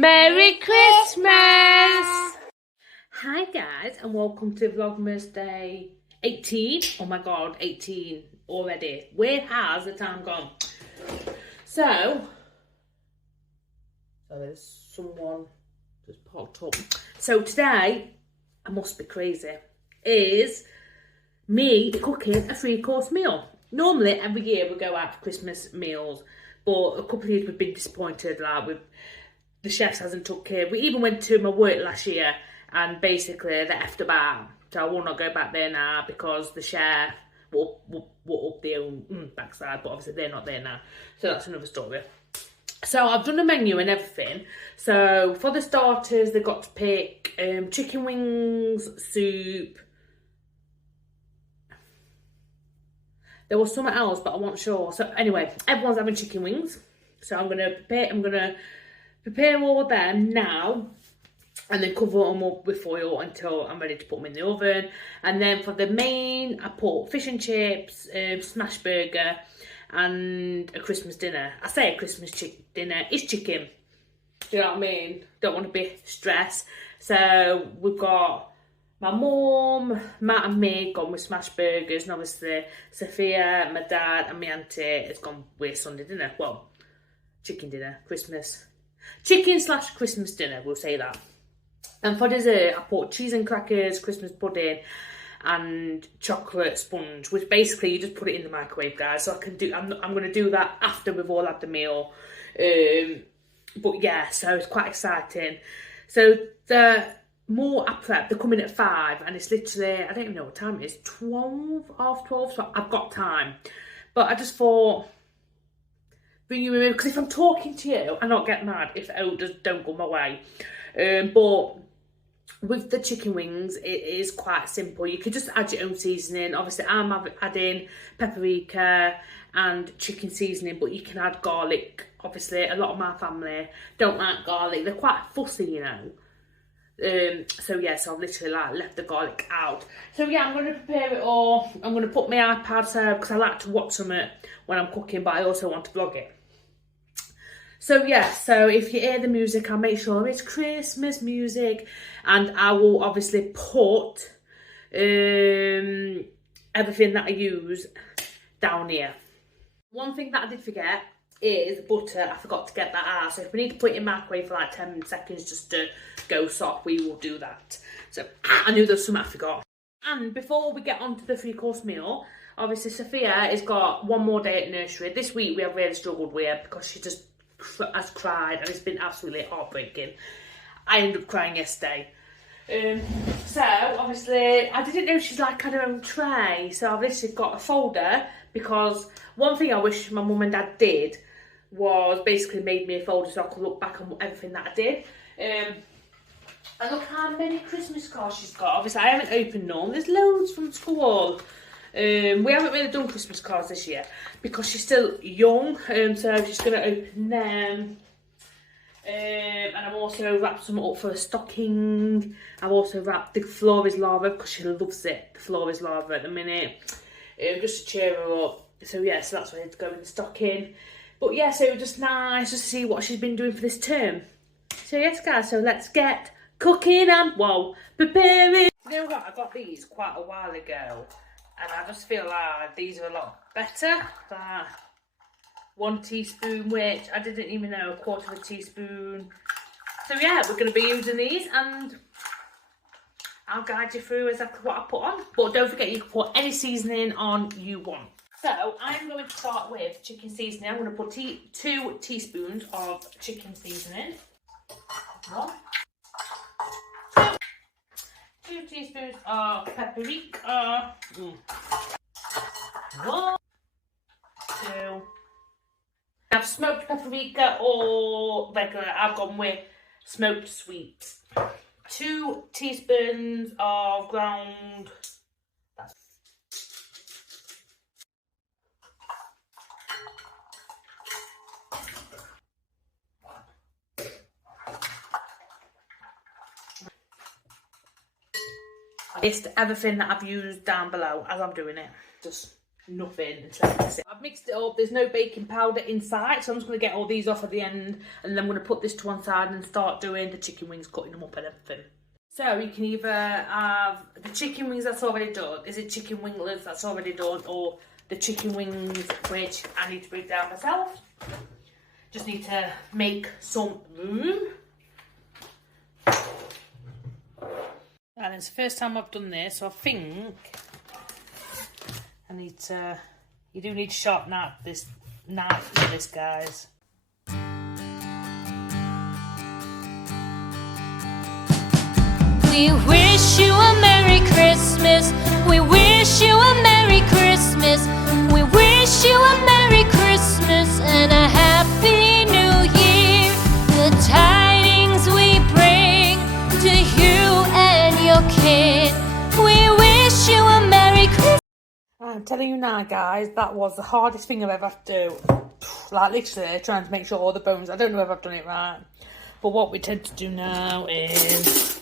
Merry Christmas! Hi guys, and welcome to Vlogmas Day 18. Oh my god, 18 already. Where has the time gone? So there's someone just popped up. So today, I must be crazy, is me cooking a 3-course meal. Normally every year we go out for Christmas meals, but a couple of years we've been disappointed, like with the chefs hasn't took care. We even went to my work last year and basically they effed about. So I will not go back there now because the chef were up their own backside, but obviously they're not there now. So that's another story. So I've done the menu and everything. So for the starters, they got to pick chicken wings, soup. There was something else, but I wasn't sure. So anyway, everyone's having chicken wings. So I'm gonna prepare all of them now and then cover them up with foil until I'm ready to put them in the oven. And then for the main, I put fish and chips, smash burger and a Christmas dinner. I say a Christmas dinner, it's chicken. Do you know what I mean? Don't want to be stressed. So we've got my mum, Matt and me gone with smash burgers, and obviously Sophia, my dad and my auntie has gone with Sunday dinner. Well, chicken dinner, Christmas. Chicken/Christmas dinner, we'll say that. And for dessert, I put cheese and crackers, Christmas pudding, and chocolate sponge, which basically you just put it in the microwave, guys. So I'm going to do that after we've all had the meal. But yeah, so it's quite exciting. So the more I prep, they're coming at 5, and it's literally, I don't even know what time it is, 12, half 12, so I've got time. But I just thought, bring you in, because if I'm talking to you, I not get mad if orders don't go my way. But with the chicken wings, it is quite simple. You could just add your own seasoning. Obviously, I'm adding paprika and chicken seasoning, but you can add garlic. Obviously, a lot of my family don't like garlic. They're quite fussy, you know. So yeah, so I've literally left the garlic out. So yeah, I'm going to prepare it all. I'm going to put my iPad so because I like to watch something when I'm cooking, but I also want to vlog it. So yeah, so if you hear the music, I'll make sure it's Christmas music, and I will obviously put everything that I use down here. One thing that I did forget is butter. I forgot to get that out. So if we need to put it in microwave for like 10 seconds just to go soft, we will do that. So I knew there was something I forgot. And before we get on to the 3-course meal, obviously Sophia has got one more day at nursery. This week we have really struggled with her because she just has cried and it's been absolutely heartbreaking. I ended up crying yesterday. So obviously I didn't know she's like had her own tray, so I've literally got a folder, because one thing I wish my mum and dad did was basically made me a folder so I could look back on everything that I did. And look how many Christmas cards she's got. Obviously I haven't opened none. There's loads from school. We haven't really done Christmas cards this year because she's still young, so she's going to open them. And I've also wrapped some up for a stocking. I've also wrapped the Floor is Lava because she loves it, the Floor is Lava at the minute, just to cheer her up. So yeah, so that's why I had to go in the stocking. But yeah, so it was just nice just to see what she's been doing for this term. So yes guys, so let's get cooking and preparing. You know what, I got these quite a while ago, and I just feel like these are a lot better. 1 teaspoon, which I didn't even know, 1/4 teaspoon. So yeah, we're going to be using these, and I'll guide you through exactly what I put on. But don't forget, you can put any seasoning on you want. So I'm going to start with chicken seasoning. I'm going to put 2 teaspoons of chicken seasoning. 1. 2 teaspoons of paprika. 1, 2. I've smoked paprika or regular. I've gone with smoked sweet. 2 teaspoons of ground. List everything that I've used down below as I'm doing it. Just nothing. I've mixed it up. There's no baking powder inside, so I'm just going to get all these off at the end, and then I'm going to put this to one side and start doing the chicken wings, cutting them up and everything. So you can either have the chicken wings that's already done. Is it chicken winglets that's already done, or the chicken wings which I need to break down myself? Just need to make some room. And it's the first time I've done this, so I think I need to, you do need to sharpen up this knife for this, guys. We wish you a Merry Christmas. We wish you a Merry Christmas. We wish you a Merry Christmas and a Happy New Year. The tidings we bring to you and your kid. We wish you a Merry Christmas. I'm telling you now, guys, that was the hardest thing I've ever had to do. Like, literally, trying to make sure all the bones, I don't know if I've done it right. But what we tend to do now is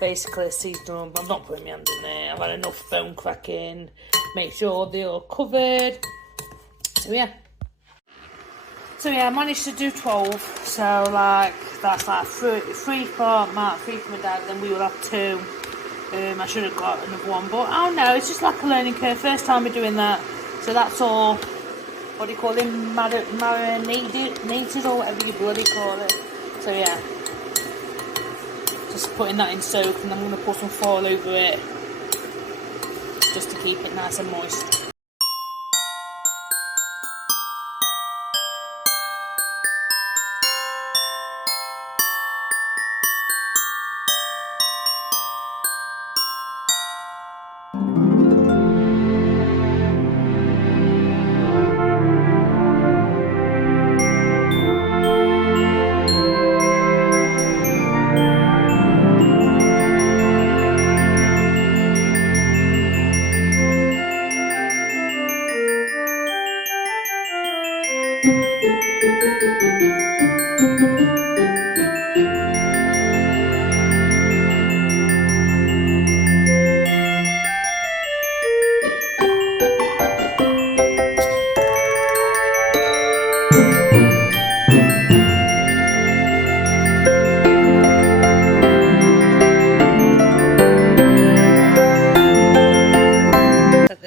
basically season them. I'm not putting my hand in there. I've had enough bone cracking. Make sure they're all covered. So yeah, I managed to do 12. So like that's like three for Mark, 3 for my dad. Then we will have 2. I should have got another one, but I don't know. It's just like a learning curve. First time we're doing that. So that's all. What do you call it? Marinated or whatever you bloody call it. So yeah. Just putting that in soak, and I'm going to put some foil over it just to keep it nice and moist.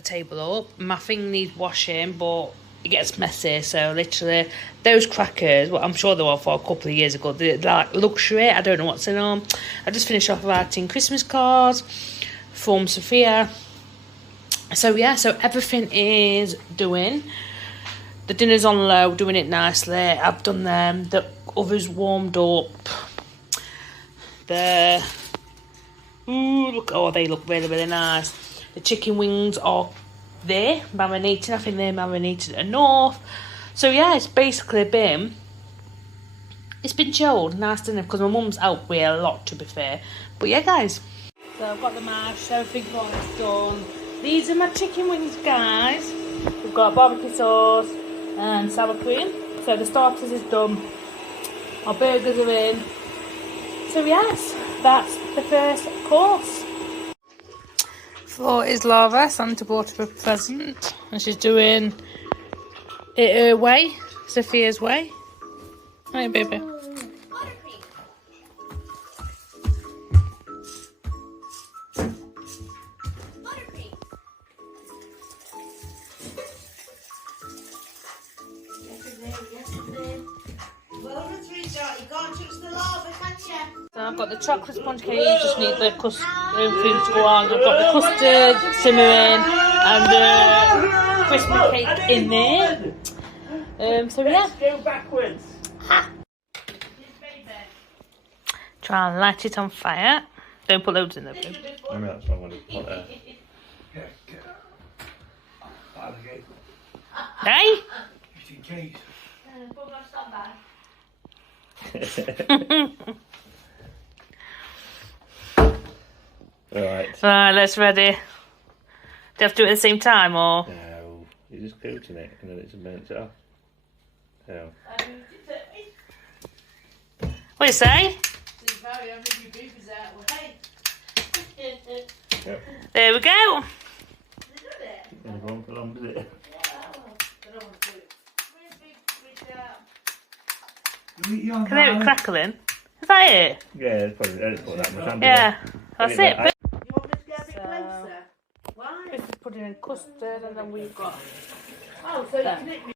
Table up. My thing needs washing, but it gets messy. So literally, those crackers, well, I'm sure they were for a couple of years ago. They're like luxury. I don't know what's in them. I just finished off writing Christmas cards from Sophia. So yeah, so everything is doing. The dinner's on low, doing it nicely. I've done them. The oven's warmed up. They look really, really nice. The chicken wings are there, marinating. I think they're marinated enough. So yeah, it's basically been chilled, nice dinner, because my mum's out with a lot, to be fair. But yeah, guys. So I've got the mash, everything is done. These are my chicken wings, guys. We've got barbecue sauce and sour cream. So the starters is done. Our burgers are in. So yes, that's the first course. For is Laura, Santa bought her a present, and she's doing it her way, Sophia's way. Hi, baby. So I've got the chocolate sponge cake, you just need the cream to go on. I've got the custard simmering and the Christmas cake in there. So yeah. Let's go backwards. Ha. Try and light it on fire. Don't put loads in there, babe. I mean, that's what I want to put there. Hey? Just in case. Alright. Right, let's ready. Do you have to do it at the same time, or? No, you just go to it and then it's burnt it off. No. What do you say? Yep. There we go. Doesn't go on for long, does it? Can I hear it crackling? Is that it? Yeah, it's probably that much. Yeah, that's it. I- You want me to get a bit closer? Why? This is putting in custard and then we've got... Oh, so you can